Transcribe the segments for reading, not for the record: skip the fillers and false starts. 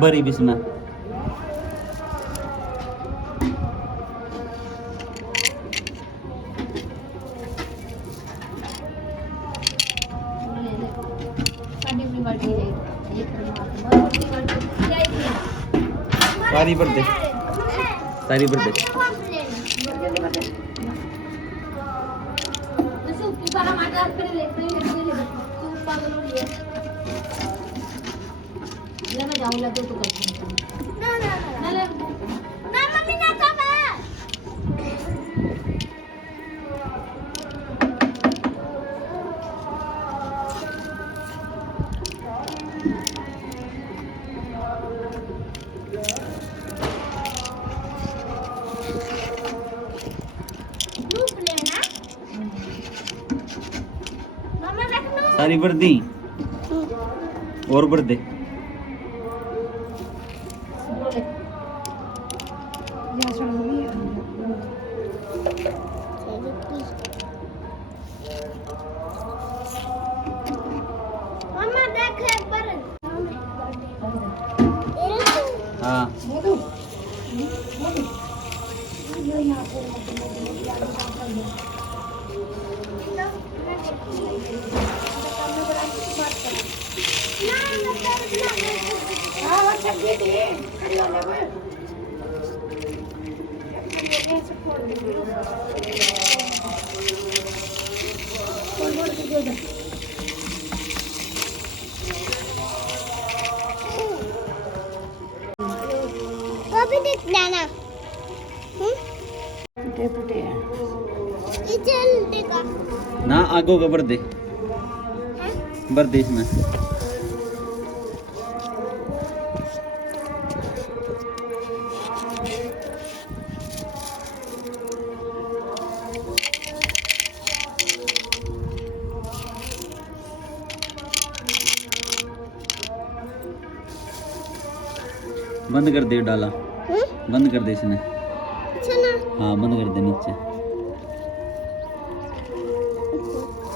बरी बिस्मा सारी भर दे, सारी भर दे। मैं जाऊंगा तो कर ना ना ना ना मम्मी ना तो सारी भर दी और भर दे। हाँ ना आगो का भर दे, भर दे इसमें। बंद कर दे डाला, बंद कर दे इसने। हाँ बंद कर दे नीचे।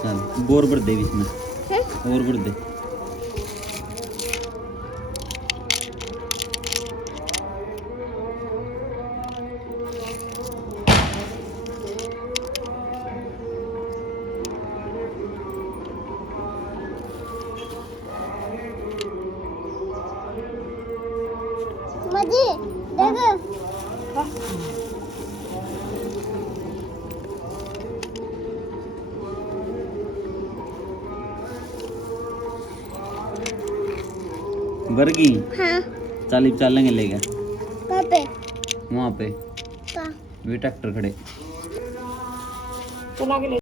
चल बोर भर दे इसमें, और भर दे। मजी देखो वर्गी। हाँ चाली चलेंगे लेके कहाँ पे वहाँ पे कहाँ वे ट्रैक्टर खड़े। चला के ले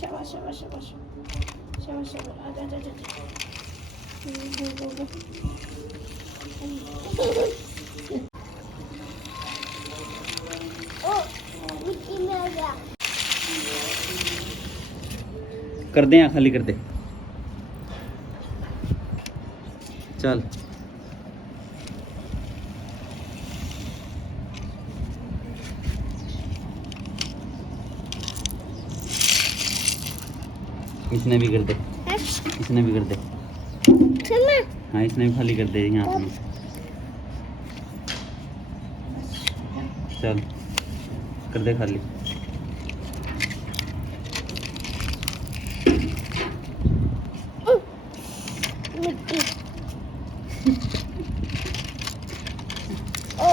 शाबाश शाबाश शाबाश शाबाश शाबाश आजा आजा आजा कर दे यहाँ खाली कर दे। चल इसने भी कर दे, इसने भी कर दे। हाँ इसने भी खाली कर दे यहाँ पे। चल कर दे खाली। मिट्टी ओ